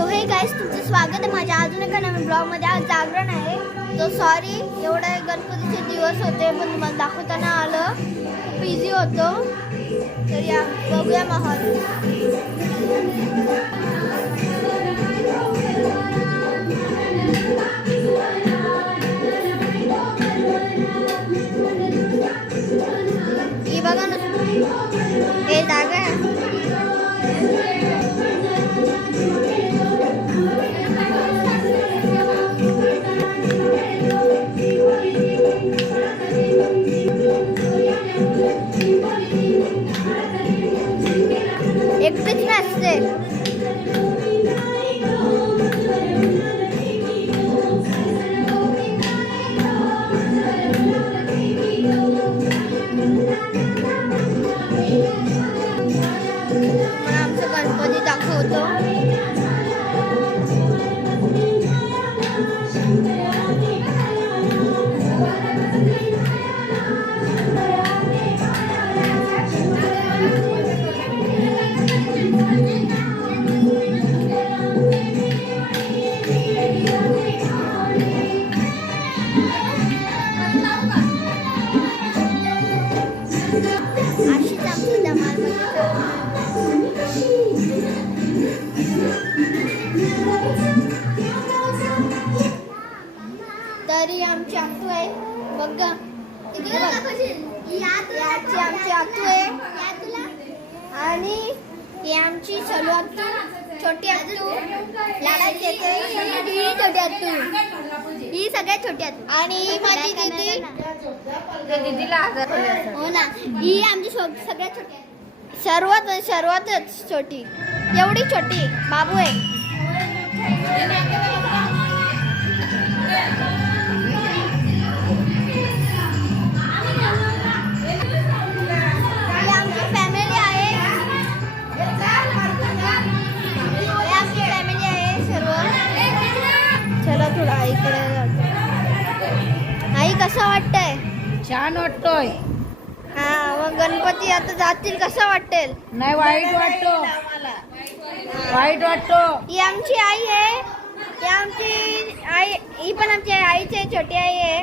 So hey guys, तुमचं स्वागत आहे माझ्या अजून एका नवीन ब्लॉगमध्ये. आज जागरण आहे, तो सॉरी एवढे गणपतीचे दिवस होते पण मला दाखवताना आलं, खूप इझी होतो. तर या बघूया माहोल. ही बघा ना, हे जागा आहे. एकटेच नसते. आमचं गणपती दाखवतो. अशीच आमची धमाल तरी आमची आतू आहे बघा. आमची आतू आहे आणि ही आमची चलू आतू, छोटी आतू, लाडाची ही छोटी आतू, ही सगळ्यात छोटी आतू. आणि ही माझी दीदीला हो ना, ही आमची सगळ्यात छोटी, सर्वातच छोटी, एवढी छोटी बाबू आहे. थोडा इकडे आई, कसं वाटतंय? छान वाटतोय. हा, मग गणपती आता जातील, कसं वाटेल? नाही, वाईट वाटतो, वाईट वाटतो. ही आमची आई आहे, ही आमची आई, ही पण आमची आईची छोटी आई आहे.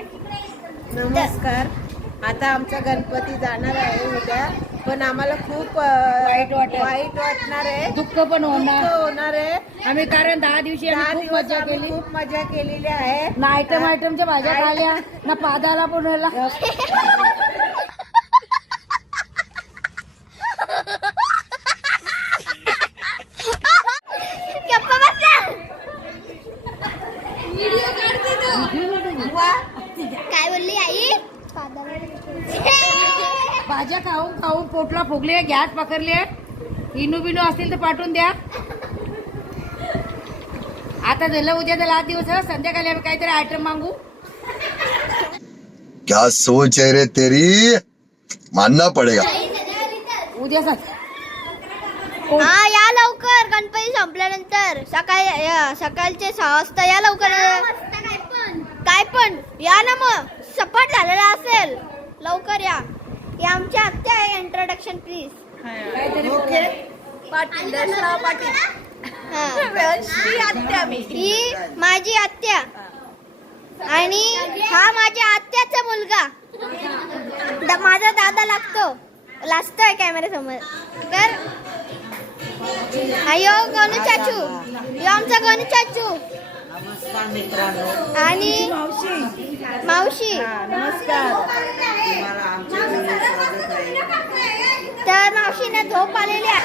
नमस्कार. आता आमचा गणपती जाणार आहे उद्या, पण आम्हाला खूप वाईट वाटणार आहे, दुःख पण होणार आहे. आम्ही कारण 10 दिवशी आम्ही खूप मजा केलेली आहे. ना आयटमच्या भाज्या खाल्या, ना पादाला पण काय बोलली आई? भाज्या खाऊन खाऊन पोटला फुगले, गॅस पकडले. इनू बिनू असतील तर पाठवून द्या. आता झालं उद्या तर 8 दिवस, संध्याकाळी आम्ही काहीतरी आयटम मागू. क्या सोच है रे तेरी, मानना पड़ेगा. उद्या हा, या लवकर, गणपती संपल्यानंतर सकाळचे 6 वाजता या लवकर. काय पण या ना, मग सपाट झालेला असेल, लवकर या. ही आमची आत्या आहे, इंट्रोडक्शन प्लीज. ही माझी आत्या आणि हा माझ्या आत्याचा मुलगा, माझा दादा लाजतोय कॅमेरा समोर. तर अयो गणू चाचू, यो आमचा गणू चाचू आणि मावशी. नमस्कार. तर मावशीने झोप आलेली आहे.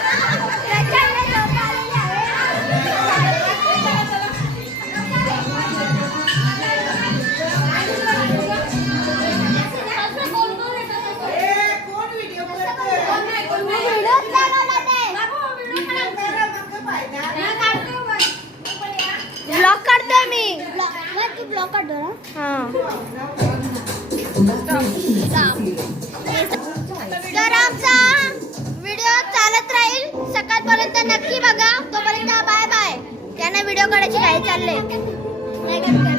ब्लॉग काढतोय मी. ब्लॉग काढतो ना. तर आमचा व्हिडिओ चालत राहील सकाळपर्यंत, नक्की बघा. तोपर्यंत बाय बाय. त्यांना व्हिडिओ काढायची काही चालले.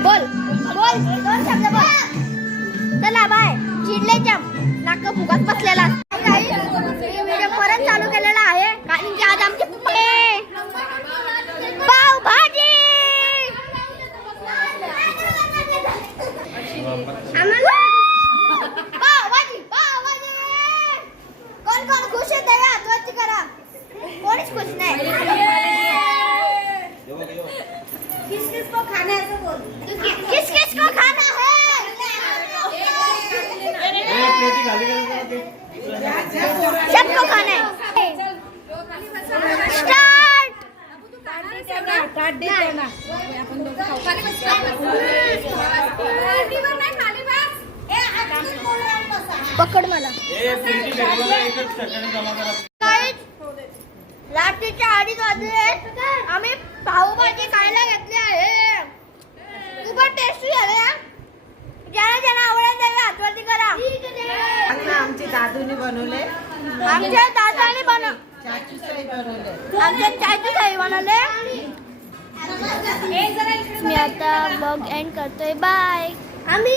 बोल बोल, 2 शब्द बोल. चला बाय. चिडले चम, नाक फुगत बसलेला. व्हिडिओ परत चालू केलेला आहे कारण की आज आमचे पाव भात त्यांना ताट दे त्यांना आपण दोघं खाऊ. खाली बस. पकड मला रात्रीच्या 2:30 वाजले. आम्ही पावभाजी खायला घेतली आहे. खूपच टेस्टी झाले. ज्यांना ज्यांना आवडेल त्याला हातवरती करा. आता आमची दादूने बनवले, आमच्या दादाने चाचूसाई बनवले. आमच्या चायची थाळी बनवले. मी आता ब्लॉग एंड करतोय. बाय. आम्ही